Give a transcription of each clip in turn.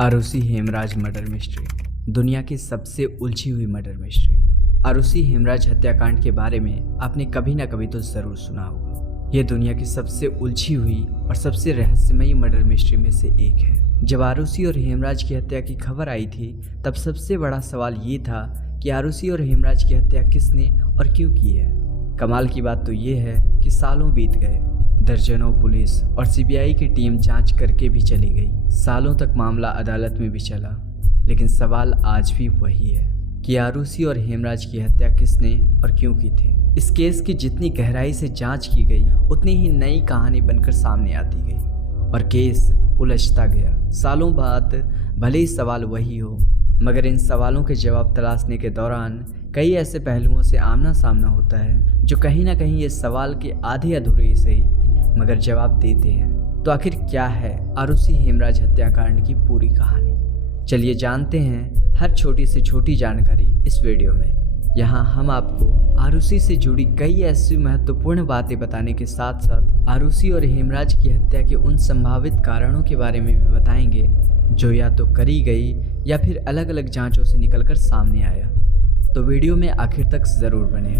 Arushi Hemraj murder mystery, दुनिया की सबसे उलझी हुई मर्डर मिस्ट्री। आरुषि हेमराज हत्याकांड के बारे में आपने कभी ना कभी तो ज़रूर सुना होगा। यह दुनिया की सबसे उलझी हुई और सबसे रहस्यमयी मर्डर मिस्ट्री में से एक है। जब आरुषि और हेमराज की हत्या की खबर आई थी, तब सबसे बड़ा सवाल ये था कि आरुषि और हेमराज की हत्या किसने और क्यों की है। कमाल की बात तो ये है कि सालों बीत गए, दर्जनों पुलिस और सीबीआई की टीम जांच करके भी चली गई। सालों तक मामला अदालत में भी चला, लेकिन सवाल आज भी वही है कि आरुषि और हेमराज की हत्या किसने और क्यों की थी। इस केस की जितनी गहराई से जांच की गई, उतनी ही नई कहानी बनकर सामने आती गई और केस उलझता गया। सालों बाद भले ही सवाल वही हो, मगर इन सवालों के जवाब तलाशने के दौरान कई ऐसे पहलुओं से आमना सामना होता है जो कहीं ना कहीं ये सवाल के आधे अधूरे से ही मगर जवाब देते हैं। तो आखिर क्या है आरुषि हेमराज हत्याकांड की पूरी कहानी? चलिए जानते हैं हर छोटी से छोटी जानकारी इस वीडियो में। यहाँ हम आपको आरुषि से जुड़ी कई ऐसी महत्वपूर्ण बातें बताने के साथ साथ आरुषि और हेमराज की हत्या के उन संभावित कारणों के बारे में भी बताएंगे जो या तो करी गई या फिर अलग अलग जांचों से निकलकर सामने आया। तो वीडियो में आखिर तक ज़रूर बने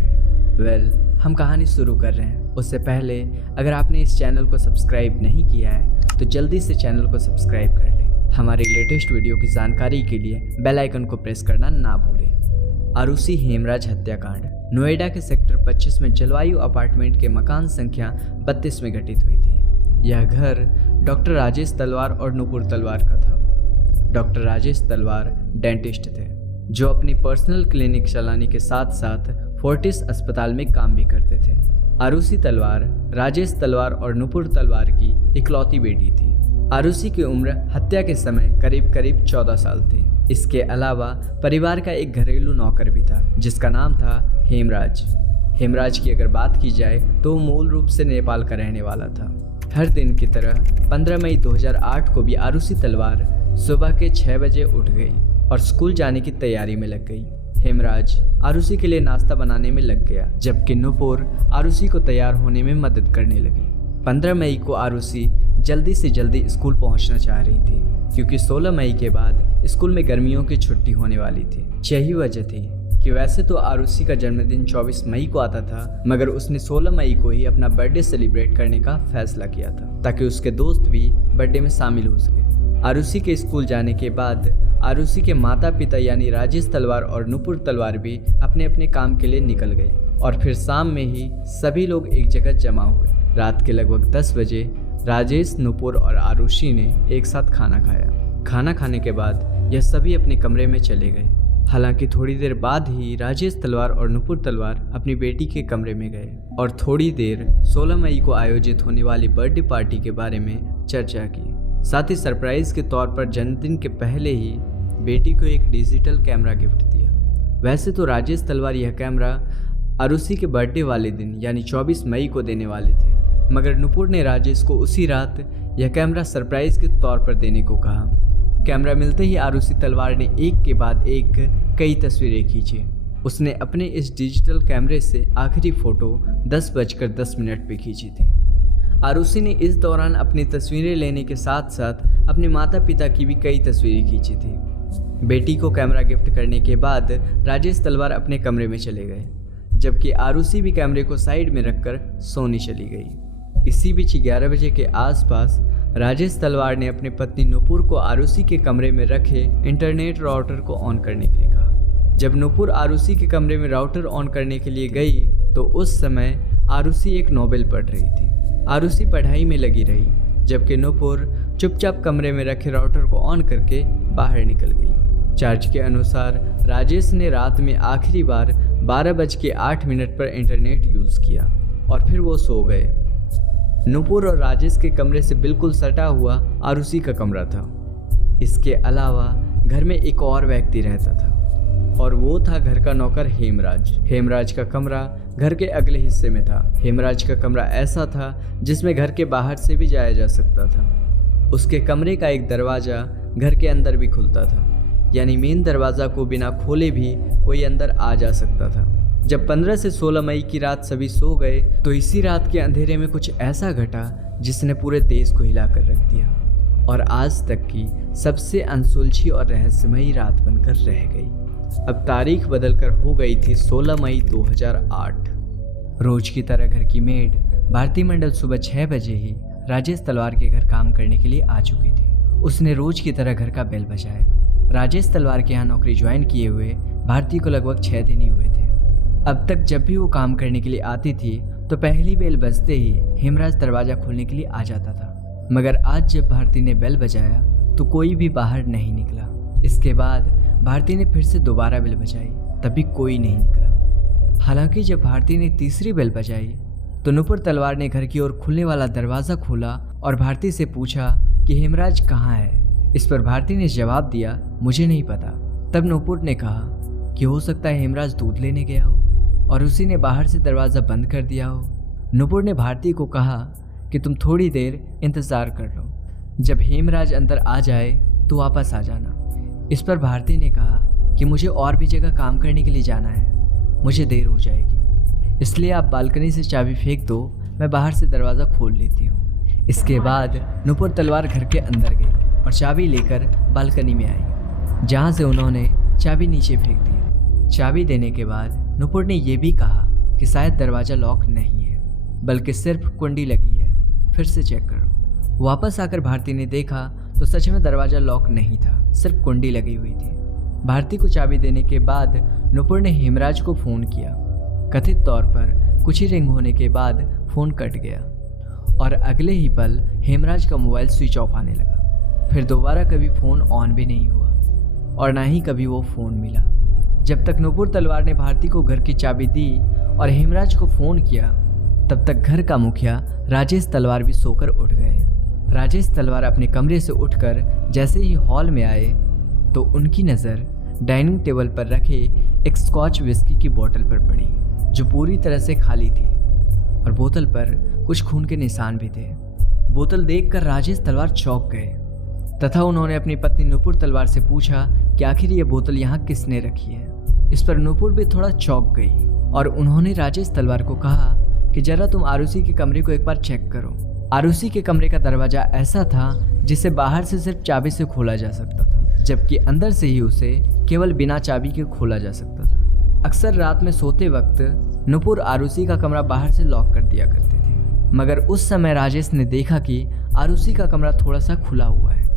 रहें। हम कहानी शुरू कर रहे हैं। उससे पहले अगर आपने इस चैनल को सब्सक्राइब नहीं किया है तो जल्दी से चैनल को सब्सक्राइब कर लें। हमारी लेटेस्ट वीडियो की जानकारी के लिए बेल आइकन को प्रेस करना ना भूलें। आरुषि हेमराज हत्याकांड नोएडा के सेक्टर 25 में जलवायु अपार्टमेंट के मकान संख्या 32 में घटित हुई थी। यह घर डॉक्टर राजेश तलवार और नुपुर तलवार का था। डॉक्टर राजेश तलवार डेंटिस्ट थे जो अपनी पर्सनल क्लिनिक चलाने के साथ साथ फोर्टिस अस्पताल में काम भी करते थे। आरुषि तलवार राजेश तलवार और नुपुर तलवार की इकलौती बेटी थी। आरुषि की उम्र हत्या के समय करीब 14 साल थी। इसके अलावा परिवार का एक घरेलू नौकर भी था जिसका नाम था हेमराज। हेमराज की अगर बात की जाए तो वो मूल रूप से नेपाल का रहने वाला था। हर दिन की तरह 15 मई 2008 को भी आरुषि तलवार सुबह के 6 बजे उठ गई और स्कूल जाने की तैयारी में लग गई। हेमराज आरुषि के लिए नाश्ता बनाने में लग गया, जबकि नुपुर आरुषि को तैयार होने में मदद करने लगी। 15 मई को आरुषि जल्दी से जल्दी स्कूल पहुंचना चाह रही थी क्योंकि 16 मई के बाद स्कूल में गर्मियों की छुट्टी होने वाली थी। यही वजह थी कि वैसे तो आरुषि का जन्मदिन 24 मई को आता था, मगर उसने 16 मई को ही अपना बर्थडे सेलिब्रेट करने का फैसला किया था ताकि उसके दोस्त भी बर्थडे में शामिल हो सके। आरुषि के स्कूल जाने के बाद आरुषि के माता पिता यानी राजेश तलवार और नुपुर तलवार भी अपने अपने काम के लिए निकल गए और फिर शाम में ही सभी लोग एक जगह जमा हुए। रात के लगभग 10 बजे राजेश, नुपुर और आरुषि ने एक साथ खाना खाया। खाना खाने के बाद यह सभी अपने कमरे में चले गए। हालांकि थोड़ी देर बाद ही राजेश तलवार और नुपुर तलवार अपनी बेटी के कमरे में गए और थोड़ी देर 16 मई को आयोजित होने वाली बर्थडे पार्टी के बारे में चर्चा की। साथ ही सरप्राइज के तौर पर जन्मदिन के पहले ही बेटी को एक डिजिटल कैमरा गिफ्ट दिया। वैसे तो राजेश तलवार यह कैमरा आरुषि के बर्थडे वाले दिन यानी 24 मई को देने वाले थे, मगर नुपुर ने राजेश को उसी रात यह कैमरा सरप्राइज के तौर पर देने को कहा। कैमरा मिलते ही आरुषि तलवार ने एक के बाद एक कई तस्वीरें खींची। उसने अपने इस डिजिटल कैमरे से आखिरी फोटो 10:10 पे खींची थी। आरुषि ने इस दौरान अपनी तस्वीरें लेने के साथ साथ अपने माता पिता की भी कई तस्वीरें खींची थी। बेटी को कैमरा गिफ्ट करने के बाद राजेश तलवार अपने कमरे में चले गए, जबकि आरुषि भी कैमरे को साइड में रखकर सोने चली गई। इसी बीच 11 बजे के आसपास राजेश तलवार ने अपनी पत्नी नुपुर को आरुषि के कमरे में रखे इंटरनेट राउटर को ऑन करने के लिए कहा। जब नुपुर आरुषि के कमरे में राउटर ऑन करने के लिए गई तो उस समय आरुषि एक नोवेल पढ़ रही थी। आरुषि पढ़ाई में लगी रही, जबकि नुपुर चुपचाप कमरे में रखे राउटर को ऑन करके बाहर निकल गई। चार्ज के अनुसार राजेश ने रात में आखिरी बार 12:08 पर इंटरनेट यूज़ किया और फिर वो सो गए। नुपुर और राजेश के कमरे से बिल्कुल सटा हुआ आरुषि का कमरा था। इसके अलावा घर में एक और व्यक्ति रहता था और वो था घर का नौकर हेमराज। हेमराज का कमरा घर के अगले हिस्से में था। हेमराज का कमरा ऐसा था जिसमें घर के बाहर से भी जाया जा सकता था। उसके कमरे का एक दरवाज़ा घर के अंदर भी खुलता था, यानी मेन दरवाज़ा को बिना खोले भी कोई अंदर आ जा सकता था। जब 15 से 16 मई की रात सभी सो गए तो इसी रात के अंधेरे में कुछ ऐसा घटा जिसने पूरे देश को हिला कर रख दिया और आज तक की सबसे अनसुलझी और रहस्यमयी रात बनकर रह गई। अब तारीख बदलकर हो गई थी 16 मई 2008। रोज की तरह घर की मेड भारती मंडल सुबह 6 बजे ही राजेश तलवार के घर काम करने के लिए आ चुकी थी। उसने रोज की तरह घर का बेल बजाया। राजेश तलवार के यहाँ नौकरी ज्वाइन किए हुए भारती को लगभग 6 दिन ही हुए थे। अब तक जब भी वो काम करने के लिए आती थी तो पहली बेल बजते ही हेमराज दरवाजा खोलने के लिए आ जाता था। मगर आज जब भारती ने बेल बजाया तो कोई भी बाहर नहीं निकला। इसके बाद भारती ने फिर से दोबारा बेल बजाई, तभी कोई नहीं निकला। हालांकि जब भारती ने तीसरी बेल बजाई तो नुपुर तलवार ने घर की ओर खुलने वाला दरवाज़ा खोला और भारती से पूछा कि हेमराज कहाँ है। इस पर भारती ने जवाब दिया, मुझे नहीं पता। तब नुपुर ने कहा कि हो सकता है हेमराज दूध लेने गया हो और उसी ने बाहर से दरवाज़ा बंद कर दिया हो। नुपुर ने भारती को कहा कि तुम थोड़ी देर इंतज़ार कर लो, जब हेमराज अंदर आ जाए तो वापस आ जाना। इस पर भारती ने कहा कि मुझे और भी जगह काम करने के लिए जाना है, मुझे देर हो जाएगी, इसलिए आप बालकनी से चाबी फेंक दो, मैं बाहर से दरवाज़ा खोल लेती हूँ। इसके बाद नुपुर तलवार घर के अंदर गई और चाबी लेकर बालकनी में आई, जहाँ से उन्होंने चाबी नीचे फेंक दी। चाबी देने के बाद नुपुर ने यह भी कहा कि शायद दरवाज़ा लॉक नहीं है, बल्कि सिर्फ कुंडी लगी है, फिर से चेक करो। वापस आकर भारती ने देखा तो सच में दरवाज़ा लॉक नहीं था, सिर्फ कुंडी लगी हुई थी। भारती को चाबी देने के बाद नुपुर ने हेमराज को फ़ोन किया। कथित तौर पर कुछ ही रिंग होने के बाद फ़ोन कट गया और अगले ही पल हेमराज का मोबाइल स्विच ऑफ आने लगा। फिर दोबारा कभी फ़ोन ऑन भी नहीं हुआ और ना ही कभी वो फ़ोन मिला। जब तक नुपुर तलवार ने भारती को घर की चाबी दी और हेमराज को फ़ोन किया, तब तक घर का मुखिया राजेश तलवार भी सोकर उठ गए। राजेश तलवार अपने कमरे से उठकर जैसे ही हॉल में आए तो उनकी नज़र डाइनिंग टेबल पर रखे एक स्कॉच विस्की की बोतल पर पड़ी, जो पूरी तरह से खाली थी और बोतल पर कुछ खून के निशान भी थे। बोतल देखकर राजेश तलवार चौंक गए तथा उन्होंने अपनी पत्नी नुपुर तलवार से पूछा कि आखिर ये बोतल यहाँ किसने रखी है। इस पर नुपुर भी थोड़ा चौंक गई और उन्होंने राजेश तलवार को कहा कि जरा तुम आरुषि के कमरे को एक बार चेक करो। आरुषि के कमरे का दरवाज़ा ऐसा था जिसे बाहर से सिर्फ चाबी से खोला जा सकता था, जबकि अंदर से ही उसे केवल बिना चाबी के खोला जा सकता था। अक्सर रात में सोते वक्त नुपुर आरुषि का कमरा बाहर से लॉक कर दिया करते थे, मगर उस समय राजेश ने देखा कि आरुषि का कमरा थोड़ा सा खुला हुआ है।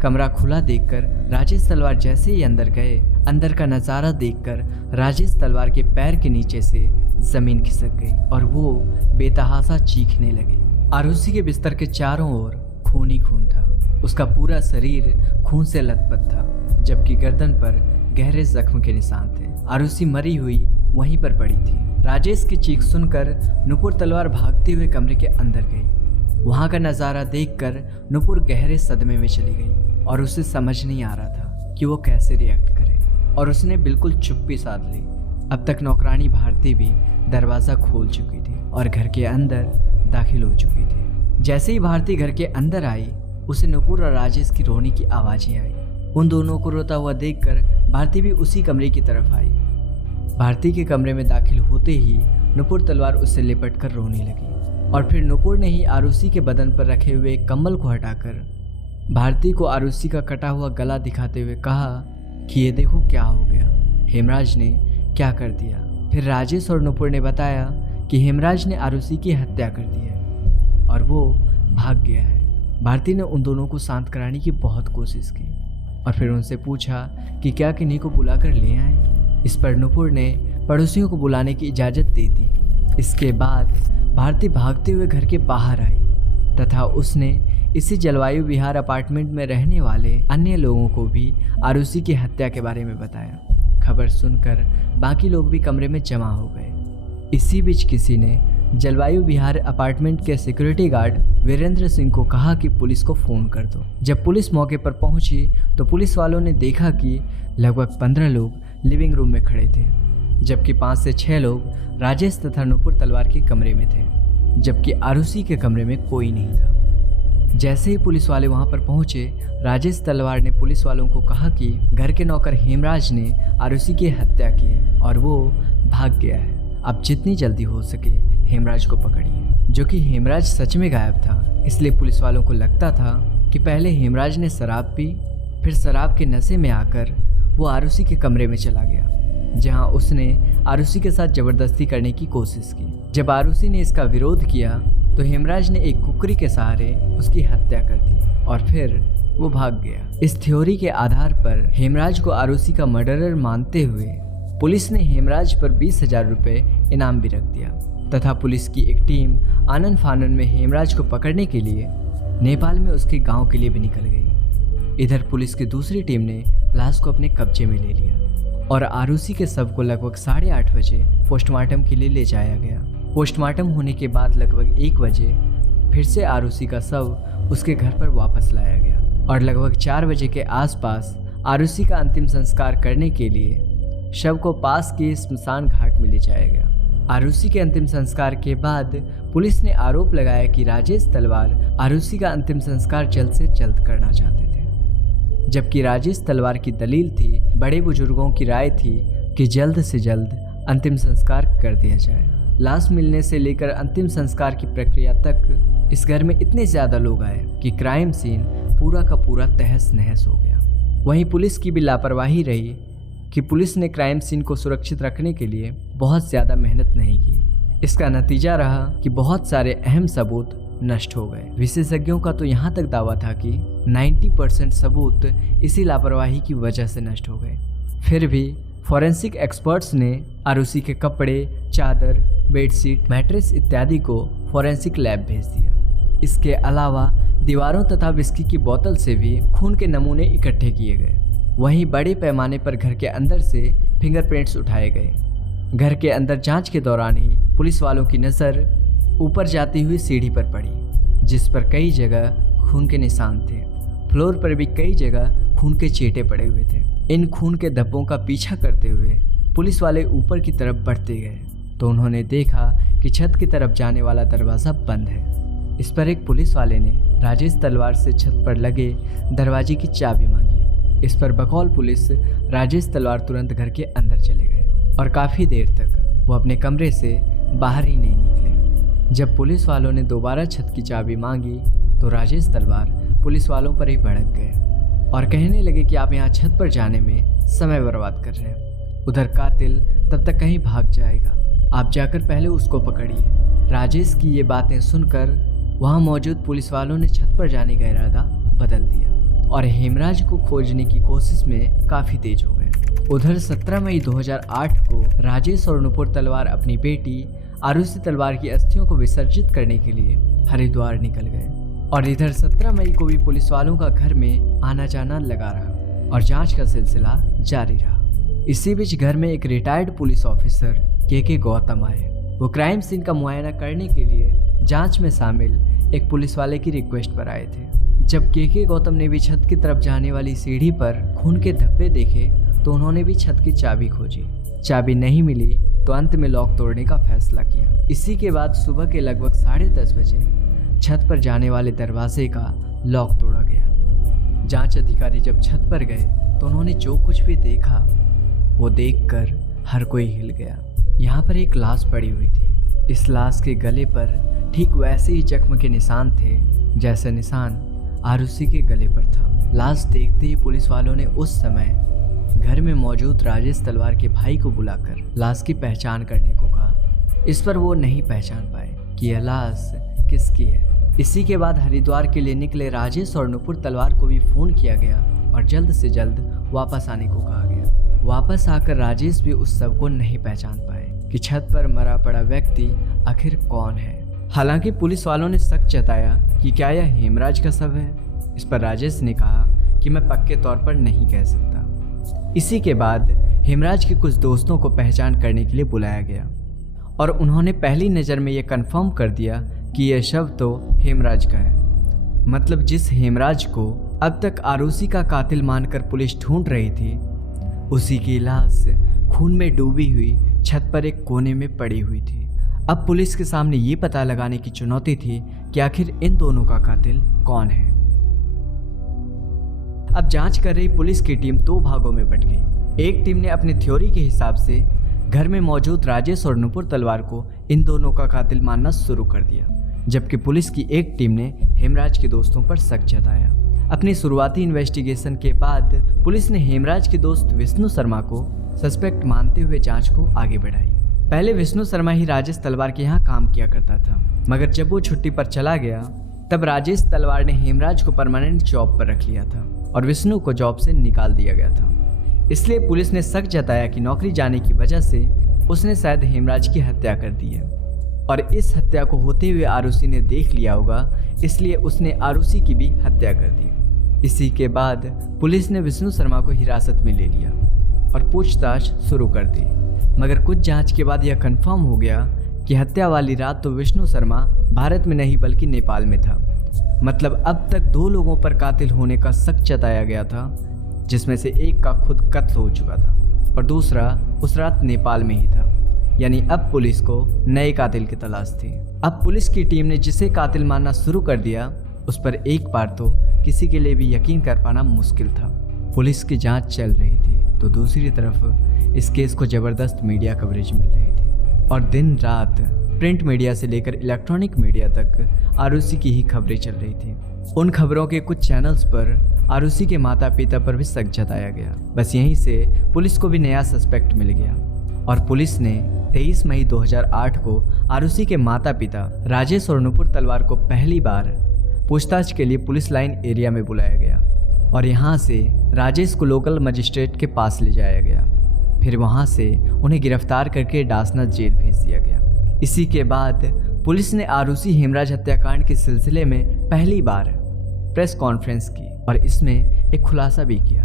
कमरा खुला देखकर राजेश तलवार जैसे ही अंदर गए, अंदर का नज़ारा देखकर राजेश तलवार के पैर के नीचे से ज़मीन खिसक गई और वो बेतहासा चीखने लगे। आरुषि के बिस्तर के चारों ओर खून ही खून था। उसका पूरा शरीर खून से लथपथ था, जबकि गर्दन पर गहरे जख्म के निशान थे। आरुषि मरी हुई वहीं पर पड़ी थी। राजेश की चीख सुनकर नुपुर तलवार भागते हुए कमरे के अंदर गई। वहाँ का नज़ारा देखकर नुपुर गहरे सदमे में चली गई और उसे समझ नहीं आ रहा था कि वो कैसे रिएक्ट करे, और उसने बिल्कुल चुप्पी साध ली। अब तक नौकरानी भारती भी दरवाज़ा खोल चुकी थी और घर के अंदर दाखिल हो चुकी थी। जैसे ही भारती घर के अंदर आई, उसे नुपुर और राजेश की रोने की आवाज़ें आई। उन दोनों को रोता हुआ देखकर भारती भी उसी कमरे की तरफ आई। भारती के कमरे में दाखिल होते ही नुपुर तलवार उससे लिपट कर रोने लगी और फिर नुपुर ने ही आरुषि के बदन पर रखे हुए कम्बल को हटाकर भारती को आरुषि का कटा हुआ गला दिखाते हुए कहा कि ये देखो क्या हो गया, हेमराज ने क्या कर दिया। फिर राजेश और नुपुर ने बताया कि हेमराज ने आरुषि की हत्या कर दी है और वो भाग गया है। भारती ने उन दोनों को शांत कराने की बहुत कोशिश की और फिर उनसे पूछा कि क्या किन्हीं को बुला कर ले आए। इस पर नुपुर ने पड़ोसियों को बुलाने की इजाज़त दे दी। इसके बाद भारती भागते हुए घर के बाहर आई तथा उसने इसी जलवायु विहार अपार्टमेंट में रहने वाले अन्य लोगों को भी आरुषि की हत्या के बारे में बताया। खबर सुनकर बाकी लोग भी कमरे में जमा हो गए। इसी बीच किसी ने जलवायु विहार अपार्टमेंट के सिक्योरिटी गार्ड वीरेंद्र सिंह को कहा कि पुलिस को फ़ोन कर दो। जब पुलिस मौके पर पहुंची तो पुलिस वालों ने देखा कि लगभग 15 लोग लिविंग रूम में खड़े थे, जबकि 5 से 6 लोग राजेश तथा नुपुर तलवार के कमरे में थे, जबकि आरुषि के कमरे में कोई नहीं था। जैसे ही पुलिस वाले वहां पर पहुंचे, राजेश तलवार ने पुलिस वालों को कहा कि घर के नौकर हेमराज ने आरुषि की हत्या की है और वो भाग गया है। अब जितनी जल्दी हो सके हेमराज को पकड़िए। जो कि हेमराज सच में गायब था, इसलिए पुलिस वालों को लगता था कि पहले हेमराज ने शराब पी, फिर शराब के नशे में आकर वो आरुषि के कमरे में चला गया, जहां उसने आरुषि के साथ जबरदस्ती करने की कोशिश की। जब आरुषि ने इसका विरोध किया तो हेमराज ने एक कुकरी के सहारे उसकी हत्या कर दी और फिर वो भाग गया। इस थ्योरी के आधार पर हेमराज को आरुषि का मर्डरर मानते हुए पुलिस ने हेमराज पर 20,000 रुपये इनाम भी रख दिया तथा पुलिस की एक टीम आनन फानन में हेमराज को पकड़ने के लिए नेपाल में उसके गांव के लिए भी निकल गई। इधर पुलिस की दूसरी टीम ने लाश को अपने कब्जे में ले लिया और आरुषि के शव को लगभग 8:30 बजे पोस्टमार्टम के लिए ले जाया गया। पोस्टमार्टम होने के बाद लगभग 1 बजे फिर से आरुषि का शव उसके घर पर वापस लाया गया और लगभग 4 बजे के आसपास आरुषि का अंतिम संस्कार करने के लिए शव को पास के स्मशान घाट में ले जाया गया। आरुषि के अंतिम संस्कार के बाद पुलिस ने आरोप लगाया कि राजेश तलवार आरुषि का अंतिम संस्कार जल्द से जल्द करना चाहते थे, जबकि राजेश तलवार की दलील थी, बड़े बुजुर्गों की राय थी कि जल्द से जल्द अंतिम संस्कार कर दिया जाए। लाश मिलने से लेकर अंतिम संस्कार की प्रक्रिया तक इस घर में इतने ज़्यादा लोग आए कि क्राइम सीन पूरा का पूरा तहस नहस हो गया। वहीं पुलिस की भी लापरवाही रही कि पुलिस ने क्राइम सीन को सुरक्षित रखने के लिए बहुत ज़्यादा मेहनत नहीं की। इसका नतीजा रहा कि बहुत सारे अहम सबूत नष्ट हो गए। विशेषज्ञों का तो यहाँ तक दावा था कि 90% सबूत इसी लापरवाही की वजह से नष्ट हो गए। फिर भी फॉरेंसिक एक्सपर्ट्स ने आरुषि के कपड़े, चादर, बेडशीट, मैट्रेस इत्यादि को फॉरेंसिक लैब भेज दिया। इसके अलावा दीवारों तथा विस्की की बोतल से भी खून के नमूने इकट्ठे किए गए। वहीं बड़े पैमाने पर घर के अंदर से फिंगरप्रिंट्स उठाए गए। घर के अंदर जांच के दौरान ही पुलिस वालों की नज़र ऊपर जाती हुई सीढ़ी पर पड़ी, जिस पर कई जगह खून के निशान थे। फ्लोर पर भी कई जगह खून के चींटे पड़े हुए थे। इन खून के धब्बों का पीछा करते हुए पुलिस वाले ऊपर की तरफ बढ़ते गए तो उन्होंने देखा कि छत की तरफ जाने वाला दरवाज़ा बंद है। इस पर एक पुलिस वाले ने राजेश तलवार से छत पर लगे दरवाजे की चाबी मांगी। इस पर बकौल पुलिस राजेश तलवार तुरंत घर के अंदर चले गए और काफ़ी देर तक वो अपने कमरे से बाहर ही नहीं निकले। जब पुलिस वालों ने दोबारा छत की चाबी मांगी तो राजेश तलवार पुलिस वालों पर ही भड़क गए और कहने लगे कि आप यहाँ छत पर जाने में समय बर्बाद कर रहे हैं। उधर कातिल तब तक कहीं भाग जाएगा, आप जाकर पहले उसको पकड़िए। राजेश की ये बातें सुनकर वहाँ मौजूद पुलिस वालों ने छत पर जाने का इरादा बदल दिया और हेमराज को खोजने की कोशिश में काफ़ी तेज हो गए। उधर 17 मई 2008 को राजेश और नुपुर तलवार अपनी बेटी आरुषि तलवार की अस्थियों को विसर्जित करने के लिए हरिद्वार निकल गए और इधर 17 मई को भी पुलिस वालों का घर में आना जाना लगा रहा और जांच का सिलसिला जारी रहा। इसी बीच घर में एक रिटायर्ड पुलिस ऑफिसर के गौतम आए। वो क्राइम सीन का मुआयना करने के लिए जांच में शामिल एक पुलिस वाले की रिक्वेस्ट पर आए थे। जब के गौतम ने भी छत की तरफ जाने वाली सीढ़ी पर खून के धब्बे देखे तो उन्होंने भी छत की चाबी खोजी। चाबी नहीं मिली तो अंत में लॉक तोड़ने का फैसला किया। इसी के बाद सुबह के लगभग 10:30 बजे छत पर जाने वाले दरवाजे का लॉक तोड़ा गया। जांच अधिकारी जब छत पर गए तो उन्होंने जो कुछ भी देखा वो देखकर हर कोई हिल गया। यहाँ पर एक लाश पड़ी हुई थी। इस लाश के गले पर ठीक वैसे ही जख्म के निशान थे जैसे निशान आरुषि के गले पर था। लाश देखते ही पुलिस वालों ने उस समय घर में मौजूद राजेश तलवार के भाई को बुलाकर लाश की पहचान करने को कहा। इस पर वो नहीं पहचान पाए कि यह लाश किसकी है। इसी के बाद हरिद्वार के लिए निकले राजेश और नुपुर तलवार को भी फ़ोन किया गया और जल्द से जल्द वापस आने को कहा गया। वापस आकर राजेश भी उस शव को नहीं पहचान पाए कि छत पर मरा पड़ा व्यक्ति आखिर कौन है। हालांकि पुलिस वालों ने शक जताया कि क्या यह हेमराज का शव है। इस पर राजेश ने कहा कि मैं पक्के तौर पर नहीं कह सकता। इसी के बाद हेमराज के कुछ दोस्तों को पहचान करने के लिए बुलाया गया और उन्होंने पहली नज़र में यह कन्फर्म कर दिया कि यह शव तो हेमराज का है। मतलब जिस हेमराज को अब तक आरुषि का कातिल मानकर पुलिस ढूंढ रही थी, उसी की लाश खून में डूबी हुई छत पर एक कोने में पड़ी हुई थी। अब पुलिस के सामने ये पता लगाने की चुनौती थी कि आखिर इन दोनों का कातिल कौन है। अब जांच कर रही पुलिस की टीम 2 भागों में बंट गई। एक टीम ने अपनी थ्योरी के हिसाब से घर में मौजूद राजेश और नुपुर तलवार को इन दोनों का कातिल मानना शुरू कर दिया, जबकि पुलिस की एक टीम ने हेमराज के दोस्तों पर शक जताया। अपनी शुरुआती इन्वेस्टिगेशन के बाद पुलिस ने हेमराज के दोस्त विष्णु शर्मा को सस्पेक्ट मानते हुए जांच को आगे बढ़ाई। पहले विष्णु शर्मा ही राजेश तलवार के यहाँ काम किया करता था, मगर जब वो छुट्टी पर चला गया तब राजेश तलवार ने हेमराज को परमानेंट जॉब पर रख लिया था और विष्णु को जॉब से निकाल दिया गया था। इसलिए पुलिस ने शक जताया कि नौकरी जाने की वजह से उसने शायद हेमराज की हत्या कर दी है और इस हत्या को होते हुए आरुषि ने देख लिया होगा, इसलिए उसने आरुषि की भी हत्या कर दी। इसी के बाद पुलिस ने विष्णु शर्मा को हिरासत में ले लिया और पूछताछ शुरू कर दी, मगर कुछ जांच के बाद यह कंफर्म हो गया कि हत्या वाली रात तो विष्णु शर्मा भारत में नहीं बल्कि नेपाल में था। मतलब अब तक 2 लोगों पर कातिल होने का शक जताया गया था, जिसमें से एक का खुद कत्ल हो चुका था और दूसरा उस रात नेपाल में ही था। यानी अब पुलिस को नए कातिल की तलाश थी। अब पुलिस की टीम ने जिसे कातिल मानना शुरू कर दिया उस पर एक बार तो किसी के लिए भी यकीन कर पाना मुश्किल था। पुलिस की जांच चल रही थी तो दूसरी तरफ इस केस को जबरदस्त मीडिया कवरेज मिल रही थी और दिन रात प्रिंट मीडिया से लेकर इलेक्ट्रॉनिक मीडिया तक आरुषि की ही खबरें चल रही थी। उन खबरों के कुछ चैनल्स पर आरुषि के माता पिता पर भी शक जताया गया। बस यहीं से पुलिस को भी नया सस्पेक्ट मिल गया और पुलिस ने 23 मई 2008 को आरुषि के माता पिता राजेश और नुपुर तलवार को पहली बार पूछताछ के लिए पुलिस लाइन एरिया में बुलाया गया और यहाँ से राजेश को लोकल मजिस्ट्रेट के पास ले जाया गया। फिर वहाँ से उन्हें गिरफ्तार करके डासना जेल भेज दिया गया। इसी के बाद पुलिस ने आरुषि हेमराज हत्याकांड के सिलसिले में पहली बार प्रेस कॉन्फ्रेंस की और इसमें एक खुलासा भी किया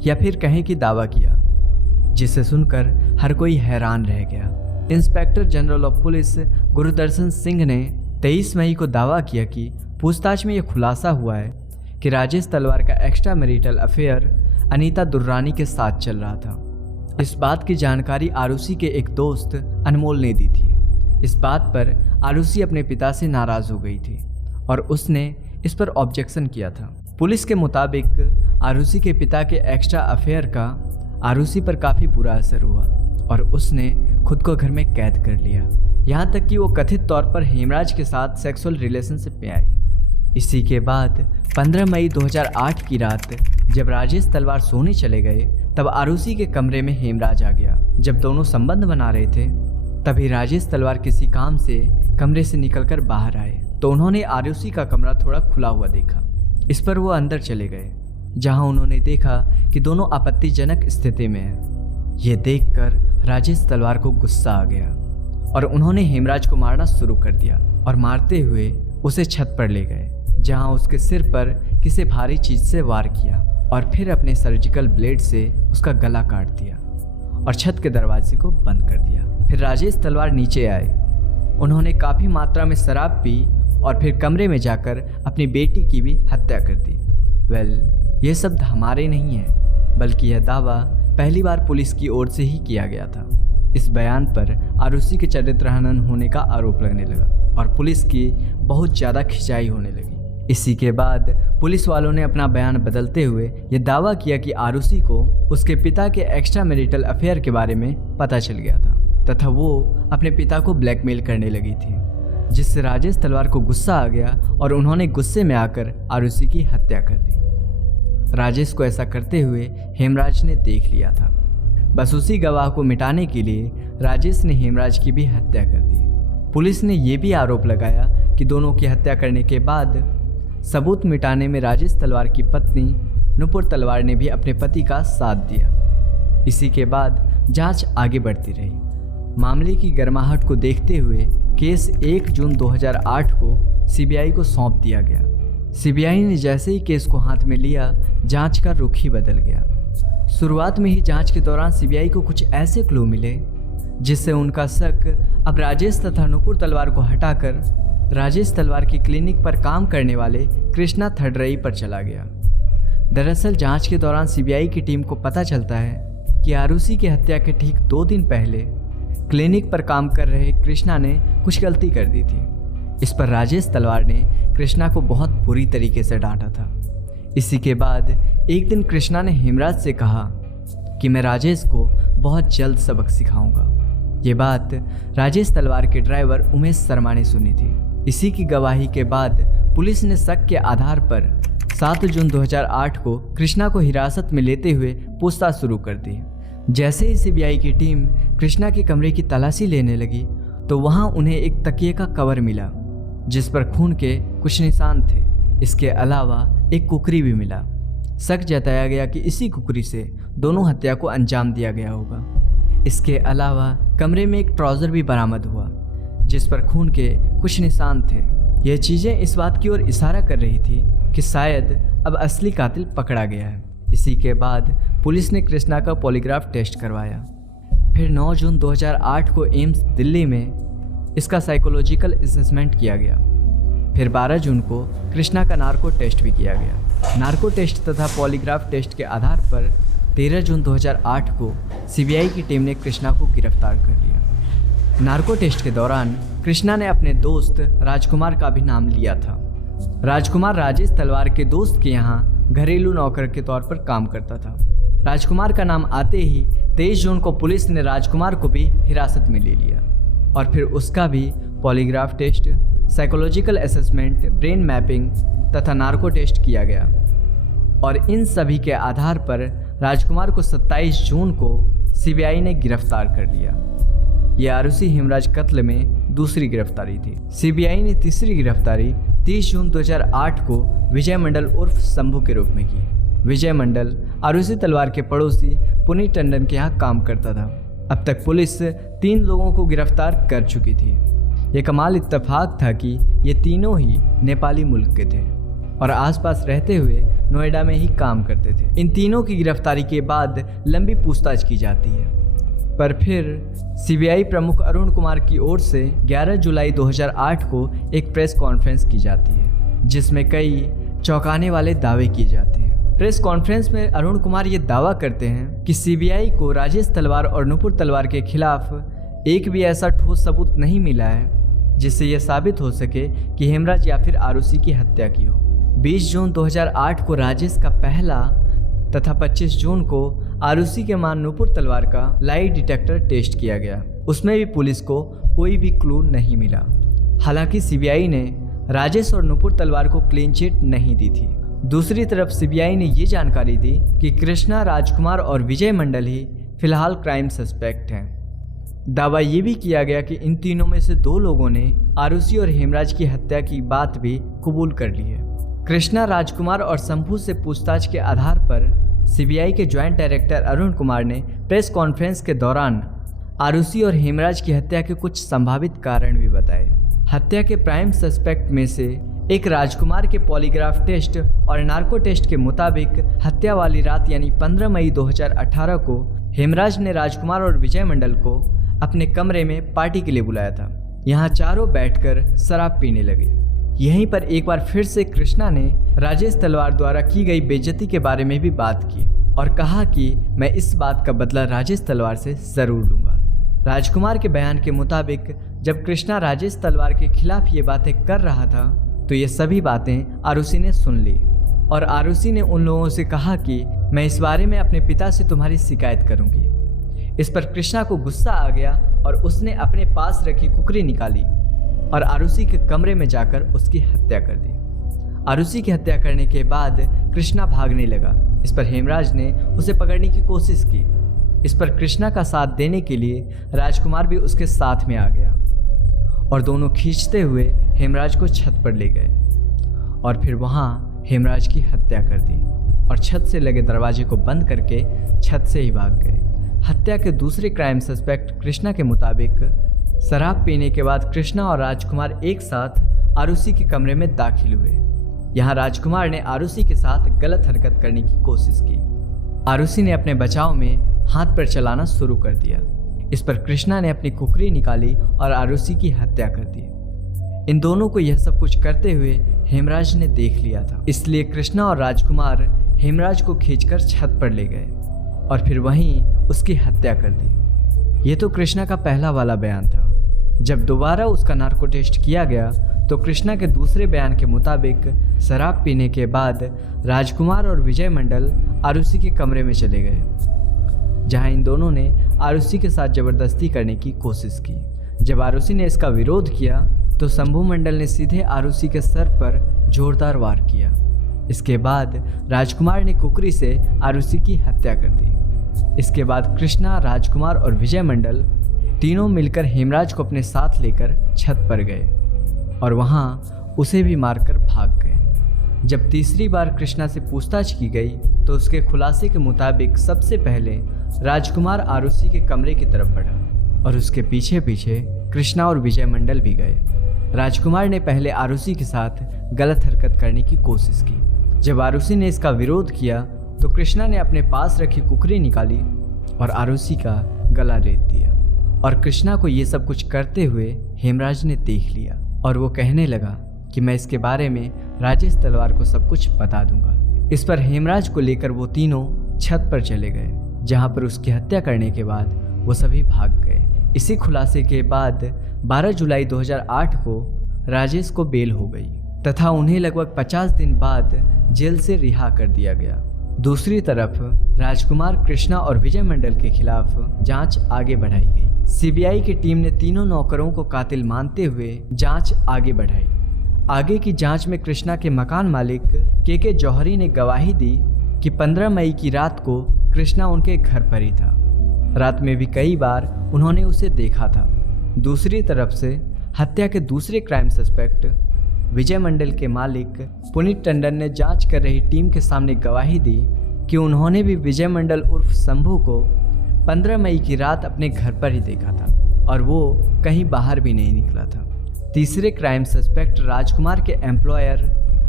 या फिर कहें कि दावा किया, जिसे सुनकर हर कोई हैरान रह गया। Inspector general of police Gurudarshan Singh ने 23 मई को दावा किया कि पूछताछ में यह खुलासा हुआ है कि राजेश तलवार का extra marital affair Anita Durrani के साथ चल रहा था। इस बात की जानकारी आरुषि के एक दोस्त अनमोल ने दी थी। इस बात पर आरुषि अपने पिता से नाराज हो गई थी और उसने इस पर ऑब्जेक्शन किया था। पुलिस के मुताबिक आरुषि के पिता के एक्स्ट्रा अफेयर का आरुषि पर काफ़ी बुरा असर हुआ और उसने खुद को घर में कैद कर लिया, यहाँ तक कि वो कथित तौर पर हेमराज के साथ सेक्सुअल रिलेशनशिप में आई। इसी के बाद 15 मई 2008 की रात जब राजेश तलवार सोने चले गए तब आरुषि के कमरे में हेमराज आ गया। जब दोनों संबंध बना रहे थे तभी राजेश तलवार किसी काम से कमरे से निकलकर बाहर आए तो उन्होंने आरुषि का कमरा थोड़ा खुला हुआ देखा। इस पर वो अंदर चले गए, जहां उन्होंने देखा कि दोनों आपत्तिजनक स्थिति में हैं। ये देखकर राजेश तलवार को गुस्सा आ गया और उन्होंने हेमराज को मारना शुरू कर दिया और मारते हुए उसे छत पर ले गए, जहां उसके सिर पर किसी भारी चीज से वार किया और फिर अपने सर्जिकल ब्लेड से उसका गला काट दिया और छत के दरवाजे को बंद कर दिया। फिर राजेश तलवार नीचे आए, उन्होंने काफ़ी मात्रा में शराब पी और फिर कमरे में जाकर अपनी बेटी की भी हत्या कर दी। ये शब्द हमारे नहीं है, बल्कि यह दावा पहली बार पुलिस की ओर से ही किया गया था। इस बयान पर आरुषि के चरित्र हनन होने का आरोप लगने लगा और पुलिस की बहुत ज़्यादा खिंचाई होने लगी। इसी के बाद पुलिस वालों ने अपना बयान बदलते हुए यह दावा किया कि आरुषि को उसके पिता के एक्स्ट्रा मैरिटल अफेयर के बारे में पता चल गया था तथा वो अपने पिता को ब्लैकमेल करने लगी थी, जिससे राजेश तलवार को गुस्सा आ गया और उन्होंने गुस्से में आकर आरुषि की हत्या कर दी। राजेश को ऐसा करते हुए हेमराज ने देख लिया था। बस उसी गवाह को मिटाने के लिए राजेश ने हेमराज की भी हत्या कर दी। पुलिस ने यह भी आरोप लगाया कि दोनों की हत्या करने के बाद सबूत मिटाने में राजेश तलवार की पत्नी नुपुर तलवार ने भी अपने पति का साथ दिया। इसी के बाद जांच आगे बढ़ती रही। मामले की गर्माहट को देखते हुए केस 1 जून 2008 को सीबीआई को सौंप दिया गया। सीबीआई ने जैसे ही केस को हाथ में लिया, जांच का रुख ही बदल गया। शुरुआत में ही जांच के दौरान सीबीआई को कुछ ऐसे क्लू मिले जिससे उनका शक अब राजेश तथा नुपुर तलवार को हटाकर राजेश तलवार की क्लिनिक पर काम करने वाले कृष्णा थडरई पर चला गया। दरअसल जांच के दौरान सीबीआई की टीम को पता चलता है कि आरुषि की हत्या के ठीक 2 दिन पहले क्लिनिक पर काम कर रहे कृष्णा ने कुछ गलती कर दी थी। इस पर राजेश तलवार ने कृष्णा को बहुत बुरी तरीके से डांटा था। इसी के बाद एक दिन कृष्णा ने हेमराज से कहा कि मैं राजेश को बहुत जल्द सबक सिखाऊंगा। ये बात राजेश तलवार के ड्राइवर उमेश शर्मा ने सुनी थी। इसी की गवाही के बाद पुलिस ने शक के आधार पर 7 जून 2008 को कृष्णा को हिरासत में लेते हुए पूछताछ शुरू कर दी। जैसे ही सीबीआई की टीम कृष्णा के कमरे की तलाशी लेने लगी तो वहां उन्हें एक तकिए का कवर मिला जिस पर खून के कुछ निशान थे। इसके अलावा एक कुकरी भी मिला। शक जताया गया कि इसी कुकरी से दोनों हत्या को अंजाम दिया गया होगा। इसके अलावा कमरे में एक ट्राउज़र भी बरामद हुआ जिस पर खून के कुछ निशान थे। यह चीज़ें इस बात की ओर इशारा कर रही थी कि शायद अब असली कातिल पकड़ा गया है। इसी के बाद पुलिस ने कृष्णा का पॉलीग्राफ टेस्ट करवाया। फिर 9 जून 2008 को एम्स दिल्ली में इसका साइकोलॉजिकल असेसमेंट किया गया। फिर 12 जून को कृष्णा का नार्को टेस्ट भी किया गया। नार्को टेस्ट तथा पॉलीग्राफ टेस्ट के आधार पर 13 जून 2008 को सीबीआई की टीम ने कृष्णा को गिरफ्तार कर लिया। नार्को टेस्ट के दौरान कृष्णा ने अपने दोस्त राजकुमार का भी नाम लिया था। राजकुमार राजेश तलवार के दोस्त के यहाँ घरेलू नौकर के तौर पर काम करता था। राजकुमार का नाम आते ही 23 जून को पुलिस ने राजकुमार को भी हिरासत में ले लिया और फिर उसका भी polygraph test, psychological assessment, brain mapping तथा नार्को टेस्ट किया गया और इन सभी के आधार पर राजकुमार को 27 जून को सीबीआई ने गिरफ्तार कर लिया। यह आरुषि हेमराज कत्ल में दूसरी गिरफ्तारी थी। सीबीआई ने तीसरी गिरफ्तारी 30 जून 2008 को विजय मंडल उर्फ शंभू के रूप में की। विजय मंडल आरुषि तलवार के पड़ोसी पुनीत टंडन के यहाँ काम करता था। अब तक पुलिस 3 लोगों को गिरफ्तार कर चुकी थी। ये कमाल इत्तेफाक था कि ये तीनों ही नेपाली मुल्क के थे और आसपास रहते हुए नोएडा में ही काम करते थे। इन तीनों की गिरफ्तारी के बाद लंबी पूछताछ की जाती है, पर फिर सीबीआई प्रमुख अरुण कुमार की ओर से 11 जुलाई 2008 को एक प्रेस कॉन्फ्रेंस की जाती है जिसमें कई चौंकाने वाले दावे किए जाते हैं। प्रेस कॉन्फ्रेंस में अरुण कुमार ये दावा करते हैं कि सीबीआई को राजेश तलवार और नुपुर तलवार के खिलाफ एक भी ऐसा ठोस सबूत नहीं मिला है जिससे यह साबित हो सके कि हेमराज या फिर आरुषि की हत्या की हो। 20 जून 2008 को राजेश का पहला तथा 25 जून को आरुषि के मां नुपुर तलवार का लाई डिटेक्टर टेस्ट किया गया। उसमें भी पुलिस को कोई भी क्लू नहीं मिला। हालांकि सीबीआई ने राजेश और नुपुर तलवार को क्लीन चिट नहीं दी थी। दूसरी तरफ सीबीआई ने ये जानकारी दी कि कृष्णा, राजकुमार और विजय मंडल ही फिलहाल क्राइम सस्पेक्ट हैं। दावा ये भी किया गया कि इन तीनों में से 2 लोगों ने आरुषि और हेमराज की हत्या की बात भी कबूल कर ली है। कृष्णा, राजकुमार और शंभू से पूछताछ के आधार पर सीबीआई के ज्वाइंट डायरेक्टर अरुण कुमार ने प्रेस कॉन्फ्रेंस के दौरान आरुषि और हेमराज की हत्या के कुछ संभावित कारण भी बताए। हत्या के प्राइम सस्पेक्ट में से एक राजकुमार के पॉलीग्राफ टेस्ट और नार्को टेस्ट के मुताबिक हत्या वाली रात यानी 15 मई 2018 को हेमराज ने राजकुमार और विजय मंडल को अपने कमरे में पार्टी के लिए बुलाया था। यहाँ चारों बैठकर शराब पीने लगे। यहीं पर एक बार फिर से कृष्णा ने राजेश तलवार द्वारा की गई बेइज्जती के बारे में भी बात की और कहा कि मैं इस बात का बदला राजेश तलवार से जरूर लूंगा। राजकुमार के बयान के मुताबिक जब कृष्णा राजेश तलवार के खिलाफ ये बातें कर रहा था तो ये सभी बातें आरुषि ने सुन ली और आरुषि ने उन लोगों से कहा कि मैं इस बारे में अपने पिता से तुम्हारी शिकायत करूंगी। इस पर कृष्णा को गुस्सा आ गया और उसने अपने पास रखी कुकरी निकाली और आरुषि के कमरे में जाकर उसकी हत्या कर दी। आरुषि की हत्या करने के बाद कृष्णा भागने लगा। इस पर हेमराज ने उसे पकड़ने की कोशिश की। इस पर कृष्णा का साथ देने के लिए राजकुमार भी उसके साथ में आ गया और दोनों खींचते हुए हेमराज को छत पर ले गए और फिर वहां हेमराज की हत्या कर दी और छत से लगे दरवाजे को बंद करके छत से ही भाग गए। हत्या के दूसरे क्राइम सस्पेक्ट कृष्णा के मुताबिक शराब पीने के बाद कृष्णा और राजकुमार एक साथ आरुषि के कमरे में दाखिल हुए। यहाँ राजकुमार ने आरुषि के साथ गलत हरकत करने की कोशिश की। आरुषि ने अपने बचाव में हाथ पर चलाना शुरू कर दिया। इस पर कृष्णा ने अपनी कुकरी निकाली और आरुषि की हत्या कर दी। इन दोनों को यह सब कुछ करते हुए हेमराज ने देख लिया था, इसलिए कृष्णा और राजकुमार हेमराज को खींचकर छत पर ले गए और फिर वहीं उसकी हत्या कर दी। ये तो कृष्णा का पहला वाला बयान था। जब दोबारा उसका नार्को टेस्ट किया गया तो कृष्णा के दूसरे बयान के मुताबिक शराब पीने के बाद राजकुमार और विजय मंडल आरुषि के कमरे में चले गए, जहां इन दोनों ने आरुषि के साथ जबरदस्ती करने की कोशिश की। जब आरुषि ने इसका विरोध किया तो शंभू मंडल ने सीधे आरुषि के सर पर जोरदार वार किया। इसके बाद राजकुमार ने कुकरी से आरुषि की हत्या कर दी। इसके बाद कृष्णा, राजकुमार और विजय मंडल तीनों मिलकर हेमराज को अपने साथ लेकर छत पर गए और वहां उसे भी मारकर भाग गए। जब तीसरी बार कृष्णा से पूछताछ की गई तो उसके खुलासे के मुताबिक सबसे पहले राजकुमार आरुषि के कमरे की तरफ बढ़ा और उसके पीछे पीछे कृष्णा और विजय मंडल भी गए। राजकुमार ने पहले आरुषि के साथ गलत हरकत करने की कोशिश की। जब आरुषि ने इसका विरोध किया तो कृष्णा ने अपने पास रखी कुकरी निकाली और आरुषि का गला रेत दिया और कृष्णा को ये सब कुछ करते हुए हेमराज ने देख लिया और वो कहने लगा कि मैं इसके बारे में राजेश तलवार को सब कुछ बता दूंगा। इस पर हेमराज को लेकर वो तीनों छत पर चले गए, जहां पर उसकी हत्या करने के बाद वो सभी भाग गए। इसी खुलासे के बाद 12 जुलाई 2008 को राजेश को बेल हो गई तथा उन्हें लगभग 50 दिन बाद जेल से रिहा कर दिया गया। दूसरी तरफ राजकुमार, कृष्णा और विजय मंडल के खिलाफ जांच आगे बढ़ाई गई। सीबीआई की टीम ने तीनों नौकरों को कातिल मानते हुए जांच आगे बढ़ाई। आगे की जांच में कृष्णा के मकान मालिक के जौहरी ने गवाही दी कि 15 मई की रात को कृष्णा उनके घर पर ही था। रात में भी कई बार उन्होंने उसे देखा था। दूसरी तरफ से हत्या के दूसरे क्राइम सस्पेक्ट विजय मंडल के मालिक पुनीत टंडन ने जांच कर रही टीम के सामने गवाही दी कि उन्होंने भी विजय मंडल उर्फ शंभू को 15 मई की रात अपने घर पर ही देखा था और वो कहीं बाहर भी नहीं निकला था। तीसरे क्राइम सस्पेक्ट राजकुमार के एम्प्लॉयर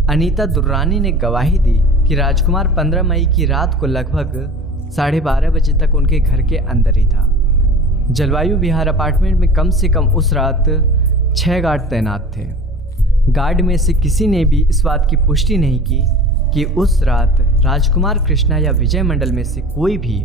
अनीता दुर्रानी ने गवाही दी कि राजकुमार 15 मई की रात को लगभग 12:30 बजे तक उनके घर के अंदर ही था। जलवायु विहार अपार्टमेंट में कम से कम उस रात 6 गार्ड तैनात थे। गार्ड में से किसी ने भी इस बात की पुष्टि नहीं की कि उस रात राजकुमार, कृष्णा या विजय मंडल में से कोई भी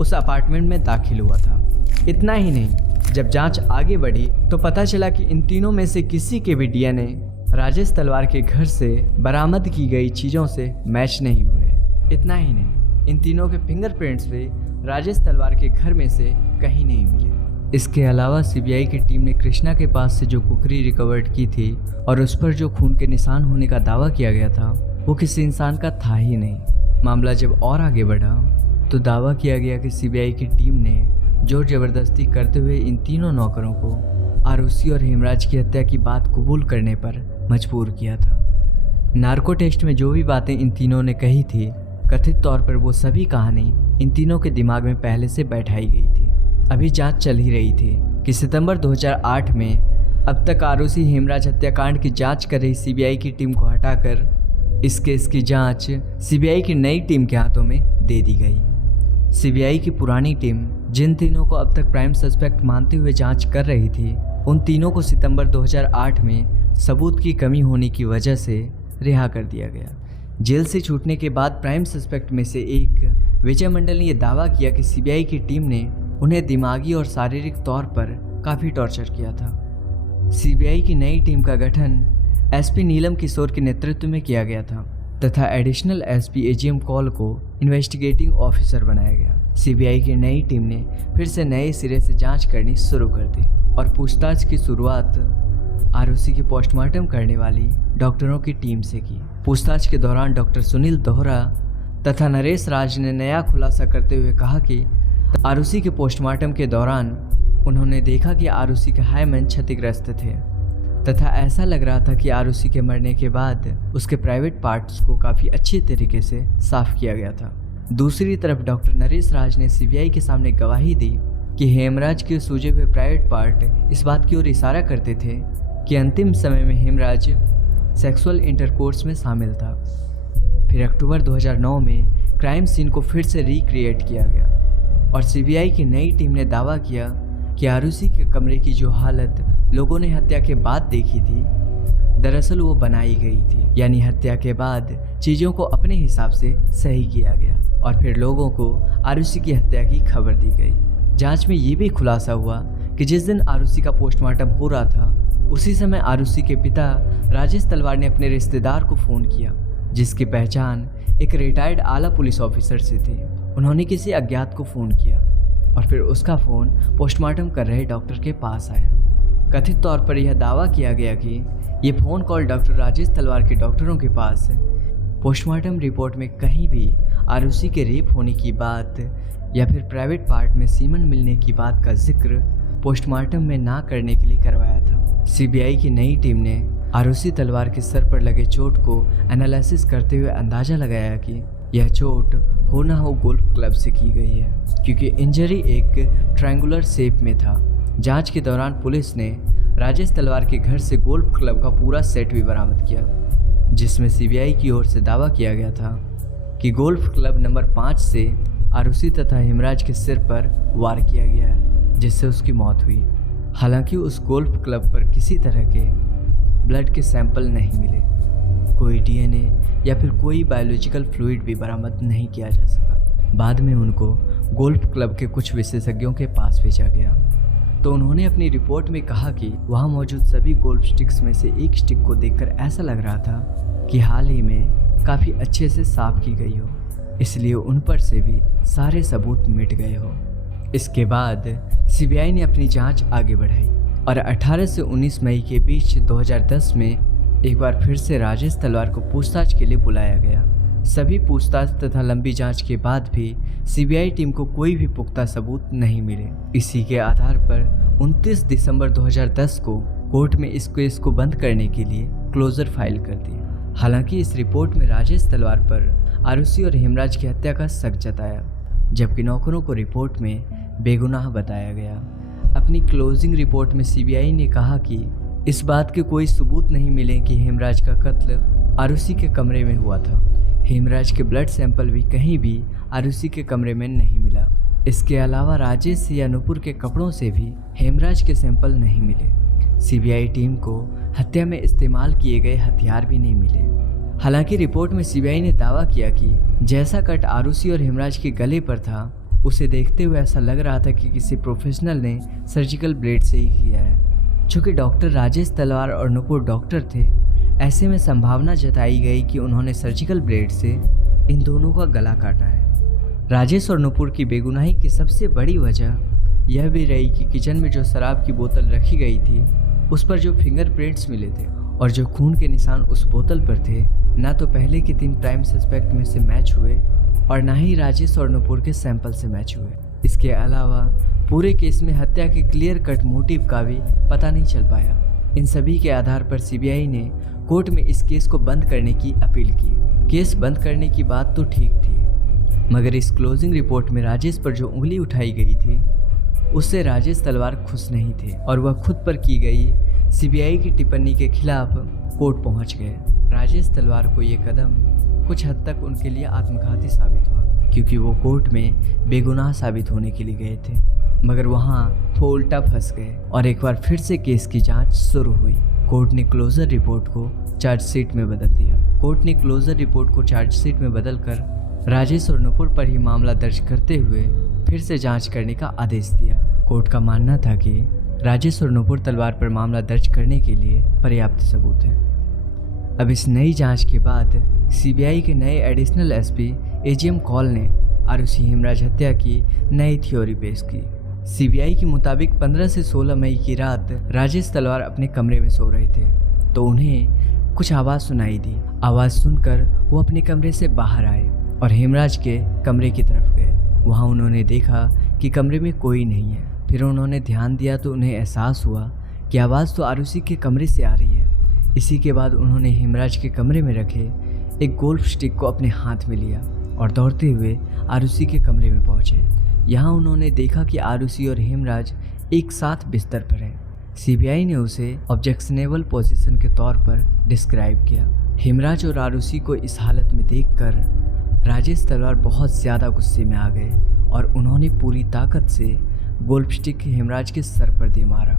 उस अपार्टमेंट में दाखिल हुआ था। इतना ही नहीं, जब जांच आगे बढ़ी तो पता चला कि इन तीनों में से किसी के भी डीएनए राजेश तलवार के घर से बरामद की गई चीज़ों से मैच नहीं हुए। इतना ही नहीं, इन तीनों के फिंगरप्रिंट्स भी राजेश तलवार के घर में से कहीं नहीं मिले। इसके अलावा सीबीआई की टीम ने कृष्णा के पास से जो कुकरी रिकवर्ड की थी और उस पर जो खून के निशान होने का दावा किया गया था वो किसी इंसान का था ही नहीं। मामला जब और आगे बढ़ा तो दावा किया गया कि सीबीआई की टीम ने जोर जबरदस्ती करते हुए इन तीनों नौकरों को आरुषि और हेमराज की हत्या की बात कबूल करने पर मजबूर किया था। नार्को टेस्ट में जो भी बातें इन तीनों ने कही थी, कथित तौर पर वो सभी कहानी इन तीनों के दिमाग में पहले से बैठाई गई थी। अभी जांच चल ही रही थी कि सितंबर 2008 में अब तक आरुषि हेमराज हत्याकांड की जांच कर रही सीबीआई की टीम को हटाकर इस केस की जांच सीबीआई की नई टीम के हाथों में दे दी गई। सीबीआई की पुरानी टीम जिन तीनों को अब तक प्राइम सस्पेक्ट मानते हुए जांच कर रही थी, उन तीनों को सितंबर 2008 में सबूत की कमी होने की वजह से रिहा कर दिया गया। जेल से छूटने के बाद प्राइम सस्पेक्ट में से एक विजय मंडल ने यह दावा किया कि सीबीआई की टीम ने उन्हें दिमागी और शारीरिक तौर पर काफ़ी टॉर्चर किया था। सीबीआई की नई टीम का गठन एसपी नीलम किशोर के नेतृत्व में किया गया था तथा एडिशनल एसपी एजीएम कॉल को इन्वेस्टिगेटिंग ऑफिसर बनाया गया। सीबीआई की नई टीम ने फिर से नए सिरे से जांच करनी शुरू कर दी और पूछताछ की शुरुआत आरुषि की पोस्टमार्टम करने वाली डॉक्टरों की टीम से की। पूछताछ के दौरान डॉक्टर सुनील दोहरा तथा नरेश राज ने नया खुलासा करते हुए कहा कि आरुषि के पोस्टमार्टम के दौरान उन्होंने देखा कि आरुषि के हाइमेन क्षतिग्रस्त थे तथा ऐसा लग रहा था कि आरुषि के मरने के बाद उसके प्राइवेट पार्ट्स को काफ़ी अच्छे तरीके से साफ किया गया था। दूसरी तरफ डॉक्टर नरेश राज ने सीबीआई के सामने गवाही दी कि हेमराज के सूजे हुए प्राइवेट पार्ट इस बात की ओर इशारा करते थे कि अंतिम समय में हेमराज सेक्सुअल इंटरकोर्स में शामिल था। फिर अक्टूबर 2009 में क्राइम सीन को फिर से रिक्रिएट किया गया और सीबीआई की नई टीम ने दावा किया कि आरुषि के कमरे की जो हालत लोगों ने हत्या के बाद देखी थी, दरअसल वो बनाई गई थी। यानी हत्या के बाद चीज़ों को अपने हिसाब से सही किया गया और फिर लोगों को आरुषि की हत्या की खबर दी गई। जांच में ये भी खुलासा हुआ कि जिस दिन आरुषि का पोस्टमार्टम हो रहा था उसी समय आरुषि के पिता राजेश तलवार ने अपने रिश्तेदार को फ़ोन किया जिसकी पहचान एक रिटायर्ड आला पुलिस ऑफिसर से थी। उन्होंने किसी अज्ञात को फ़ोन किया और फिर उसका फ़ोन पोस्टमार्टम कर रहे डॉक्टर के पास आया कथित तौर पर यह दावा किया गया कि ये फ़ोन कॉल डॉक्टर राजेश तलवार के डॉक्टरों के पास पोस्टमार्टम रिपोर्ट में कहीं भी आरुषि के रेप होने की बात या फिर प्राइवेट पार्ट में सीमन मिलने की बात का जिक्र पोस्टमार्टम में ना करने के लिए करवाया था। सीबीआई की नई टीम ने आरुषि तलवार के सर पर लगे चोट को एनालिसिस करते हुए अंदाज़ा लगाया कि यह चोट हो ना हो गोल्फ क्लब से की गई है, क्योंकि इंजरी एक ट्रायंगुलर शेप में था। जांच के दौरान पुलिस ने राजेश तलवार के घर से गोल्फ क्लब का पूरा सेट भी बरामद किया, जिसमें सीबीआई की ओर से दावा किया गया था कि गोल्फ क्लब नंबर 5 से आरुषि तथा हेमराज के सिर पर वार किया गया है, जिससे उसकी मौत हुई। हालांकि उस गोल्फ क्लब पर किसी तरह के ब्लड के सैंपल नहीं मिले, कोई डीएनए या फिर कोई बायोलॉजिकल फ्लूइड भी बरामद नहीं किया जा सका। बाद में उनको गोल्फ क्लब के कुछ विशेषज्ञों के पास भेजा गया, तो उन्होंने अपनी रिपोर्ट में कहा कि वहां मौजूद सभी गोल्फ स्टिक्स में से एक स्टिक को देखकर ऐसा लग रहा था कि हाल ही में काफ़ी अच्छे से साफ की गई हो, इसलिए उन पर से भी सारे सबूत मिट गए हो। इसके बाद सीबीआई ने अपनी जांच आगे बढ़ाई और 18 से 19 मई के बीच 2010 में एक बार फिर से राजेश तलवार को पूछताछ के लिए बुलाया गया। सभी पूछताछ तथा लंबी जांच के बाद भी सीबीआई टीम को कोई भी पुख्ता सबूत नहीं मिले। इसी के आधार पर 29 दिसंबर 2010 को कोर्ट में इस केस को बंद करने के लिए क्लोजर फाइल कर दी। हालांकि इस रिपोर्ट में राजेश तलवार पर आरुषि और हेमराज की हत्या का शक जताया, जबकि नौकरों को रिपोर्ट में बेगुनाह बताया गया। अपनी क्लोजिंग रिपोर्ट में सीबीआई ने कहा कि इस बात के कोई सबूत नहीं मिले कि हेमराज का कत्ल आरुषि के कमरे में हुआ था। हेमराज के ब्लड सैंपल भी कहीं भी आरुषि के कमरे में नहीं मिला। इसके अलावा राजेश या नुपुर के कपड़ों से भी हेमराज के सैंपल नहीं मिले। सीबीआई टीम को हत्या में इस्तेमाल किए गए हथियार भी नहीं मिले। हालांकि रिपोर्ट में सीबीआई ने दावा किया कि जैसा कट आरुषि और हेमराज के गले पर था, उसे देखते हुए ऐसा लग रहा था कि किसी प्रोफेशनल ने सर्जिकल ब्लेड से ही किया है। चूँकि डॉक्टर राजेश तलवार और नुपुर डॉक्टर थे, ऐसे में संभावना जताई गई कि उन्होंने सर्जिकल ब्लेड से इन दोनों का गला काटा है। राजेश और नुपुर की बेगुनाही की सबसे बड़ी वजह यह भी रही कि किचन में जो शराब की बोतल रखी गई थी, उस पर जो फिंगरप्रिंट्स मिले थे और जो खून के निशान उस बोतल पर थे, ना तो पहले के 3 प्राइम सस्पेक्ट में से मैच हुए और ना ही राजेश और नुपुर के सैंपल से मैच हुए। इसके अलावा पूरे केस में हत्या के क्लियर कट मोटिव का भी पता नहीं चल पाया। इन सभी के आधार पर सीबीआई ने कोर्ट में इस केस को बंद करने की अपील की। केस बंद करने की बात तो ठीक थी, मगर इस क्लोजिंग रिपोर्ट में राजेश पर जो उंगली उठाई गई थी, उससे राजेश तलवार खुश नहीं थे और वह खुद पर की गई सीबीआई की टिप्पणी के खिलाफ कोर्ट पहुंच गए। राजेश तलवार को ये कदम कुछ हद तक उनके लिए आत्मघाती साबित हुआ, क्योंकि वो कोर्ट में बेगुनाह साबित होने के लिए गए थे, मगर वहाँ वो उल्टा फंस गए और एक बार फिर से केस की जांच शुरू हुई। कोर्ट ने क्लोजर रिपोर्ट को चार्जशीट में बदल दिया। कोर्ट ने क्लोजर रिपोर्ट को चार्जशीट में बदलकर राजेश और नुपुर पर ही मामला दर्ज करते हुए फिर से जांच करने का आदेश दिया। कोर्ट का मानना था कि राजेश और नुपुर तलवार पर मामला दर्ज करने के लिए पर्याप्त सबूत है। अब इस नई जांच के बाद सीबीआई के नए एडिशनल एसपी एजीएम कॉल ने आरुषि हेमराज हत्या की नई थ्योरी पेश की। सीबीआई के मुताबिक 15 से 16 मई की रात राजेश तलवार अपने कमरे में सो रहे थे, तो उन्हें कुछ आवाज़ सुनाई दी। आवाज़ सुनकर वो अपने कमरे से बाहर आए और हेमराज के कमरे की तरफ गए। वहाँ उन्होंने देखा कि कमरे में कोई नहीं है। फिर उन्होंने ध्यान दिया तो उन्हें एहसास हुआ कि आवाज़ तो आरुषि के कमरे से आ रही है। इसी के बाद उन्होंने हेमराज के कमरे में रखे एक गोल्फ स्टिक को अपने हाथ में लिया और दौड़ते हुए आरुषि के कमरे में पहुंचे। यहाँ उन्होंने देखा कि आरुषि और हेमराज एक साथ बिस्तर पर हैं। सीबीआई ने उसे ऑब्जेक्शनेबल पोजीशन के तौर पर डिस्क्राइब किया। हेमराज और आरुषि को इस हालत में देखकर राजेश तलवार बहुत ज़्यादा गुस्से में आ गए और उन्होंने पूरी ताकत से गोल्फ स्टिक हेमराज के सर पर दे मारा।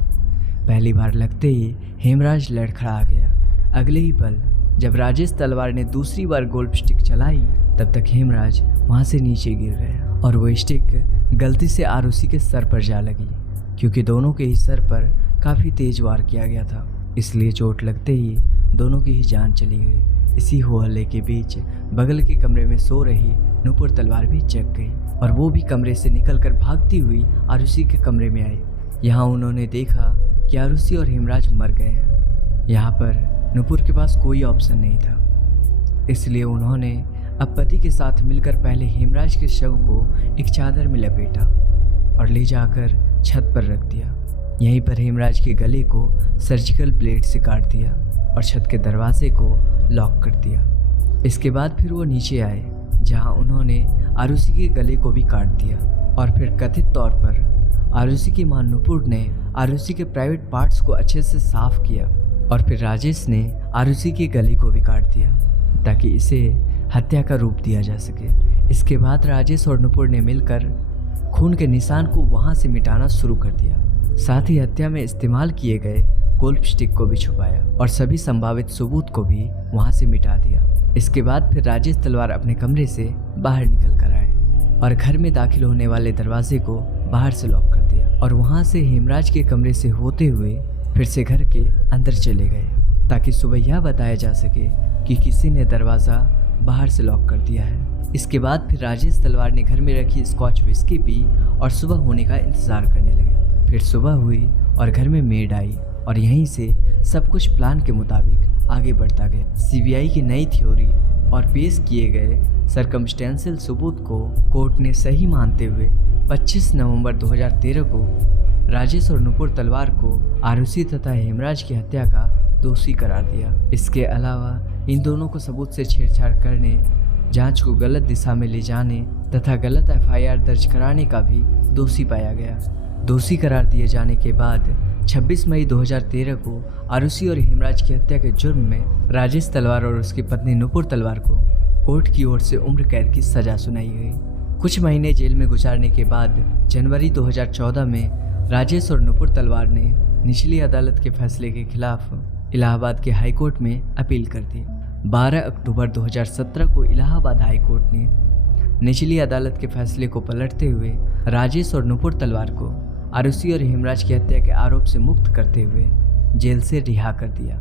पहली बार लगते ही हेमराज लड़खड़ा गया। अगले ही पल जब राजेश तलवार ने दूसरी बार गोल्फ स्टिक चलाई, तब तक हेमराज वहाँ से नीचे गिर गया और वो स्टिक गलती से आरुषि के सर पर जा लगी, क्योंकि दोनों के ही सर पर काफ़ी तेज वार किया गया था। इसलिए चोट लगते ही दोनों की ही जान चली गई। इसी हो हल्ले के बीच बगल के कमरे में सो रही नुपुर तलवार भी जग गई और वो भी कमरे से निकलकर भागती हुई आरुषि के कमरे में आई। यहाँ उन्होंने देखा कि आरुषि और हेमराज मर गए हैं। यहाँ पर नुपुर के पास कोई ऑप्शन नहीं था, इसलिए उन्होंने अब पति के साथ मिलकर पहले हेमराज के शव को एक चादर में लपेटा और ले जाकर छत पर रख दिया। यहीं पर हेमराज के गले को सर्जिकल ब्लेड से काट दिया और छत के दरवाजे को लॉक कर दिया। इसके बाद फिर वो नीचे आए, जहां उन्होंने आरुषि के गले को भी काट दिया और फिर कथित तौर पर आरुषि की मां नुपुर ने आरुषि के प्राइवेट पार्ट्स को अच्छे से साफ किया और फिर राजेश ने आरुषि के गले को भी काट दिया ताकि इसे हत्या का रूप दिया जा सके। इसके बाद राजेश और नुपुर ने मिलकर खून के निशान को वहां से मिटाना शुरू कर दिया। साथ ही हत्या में इस्तेमाल किए गए गोल्फ स्टिक को भी छुपाया और सभी संभावित सबूत को भी वहां से मिटा दिया। इसके बाद फिर राजेश तलवार अपने कमरे से बाहर निकल कर आए और घर में दाखिल होने वाले दरवाजे को बाहर से लॉक कर दिया और वहां से हेमराज के कमरे से होते हुए फिर से घर के अंदर चले गए ताकि सुबह यह बताया जा सके कि किसी ने दरवाज़ा बाहर से लॉक कर दिया है। इसके बाद फिर राजेश तलवार ने घर में रखी स्कॉच विस्की पी और सुबह होने का इंतज़ार करने लगे। फिर सुबह हुई और घर में मेड आई और यहीं से सब कुछ प्लान के मुताबिक आगे बढ़ता गया। सीबीआई की नई थ्योरी और पेश किए गए सर्कमस्टेंशियल सबूत को कोर्ट ने सही मानते हुए 25 नवंबर 2013 को राजेश और नुपुर तलवार को आरुषि तथा हेमराज की हत्या का दोषी करार दिया। इसके अलावा इन दोनों को सबूत से छेड़छाड़ करने, जांच को गलत दिशा में ले जाने तथा गलत एफआईआर दर्ज कराने का भी दोषी पाया गया। दोषी करार दिए जाने के बाद 26 मई 2013 को आरुषि और हेमराज की हत्या के जुर्म में राजेश तलवार और उसकी पत्नी नुपुर तलवार को कोर्ट की ओर से उम्र कैद की सजा सुनाई गई। कुछ महीने जेल में गुजारने के बाद जनवरी 2014 में राजेश और नुपुर तलवार ने निचली अदालत के फैसले के खिलाफ इलाहाबाद के हाई कोर्ट में अपील कर दी। 12 अक्टूबर 2017 को इलाहाबाद हाई कोर्ट ने निचली अदालत के फैसले को पलटते हुए राजेश और नुपुर तलवार को आरुषि और हेमराज की हत्या के आरोप से मुक्त करते हुए जेल से रिहा कर दिया।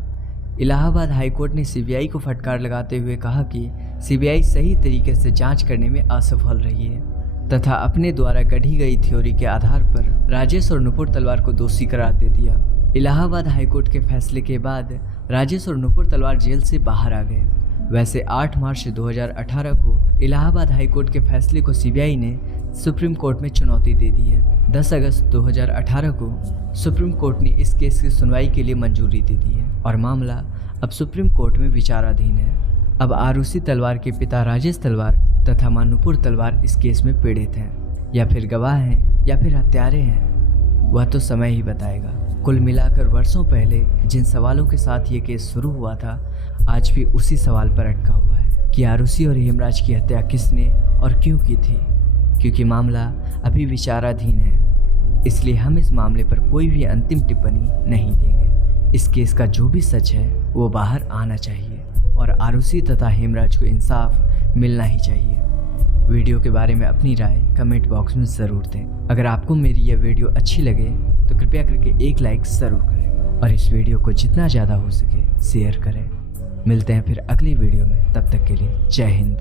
इलाहाबाद हाई कोर्ट ने सीबीआई को फटकार लगाते हुए कहा कि सीबीआई सही तरीके से जांच करने में असफल रही है तथा अपने द्वारा गढ़ी गई थ्योरी के आधार पर राजेश और नुपुर तलवार को दोषी करार दे दिया। इलाहाबाद हाईकोर्ट के फैसले के बाद राजेश और नुपुर तलवार जेल से बाहर आ गए। वैसे 8 मार्च 2018 को इलाहाबाद हाईकोर्ट के फैसले को सीबीआई ने सुप्रीम कोर्ट में चुनौती दे दी है। 10 अगस्त 2018 को सुप्रीम कोर्ट ने इस केस की सुनवाई के लिए मंजूरी दे दी है और मामला अब सुप्रीम कोर्ट में विचाराधीन है। अब आरुषि तलवार के पिता राजेश तलवार तथा मां नुपुर तलवार इस केस में पीड़ित हैं या फिर गवाह हैं या फिर हत्यारे हैं, वह तो समय ही बताएगा। कुल मिलाकर वर्षों पहले जिन सवालों के साथ ये केस शुरू हुआ था, आज भी उसी सवाल पर अटका हुआ है कि आरुषि और हेमराज की हत्या किसने और क्यों की थी। क्योंकि मामला अभी विचाराधीन है, इसलिए हम इस मामले पर कोई भी अंतिम टिप्पणी नहीं देंगे। इस केस का जो भी सच है वो बाहर आना चाहिए और आरुषि तथा हेमराज को इंसाफ मिलना ही चाहिए। वीडियो के बारे में अपनी राय कमेंट बॉक्स में ज़रूर दें। अगर आपको मेरी यह वीडियो अच्छी लगे तो कृपया करके एक लाइक ज़रूर करें और इस वीडियो को जितना ज़्यादा हो सके शेयर करें। मिलते हैं फिर अगली वीडियो में, तब तक के लिए जय हिंद।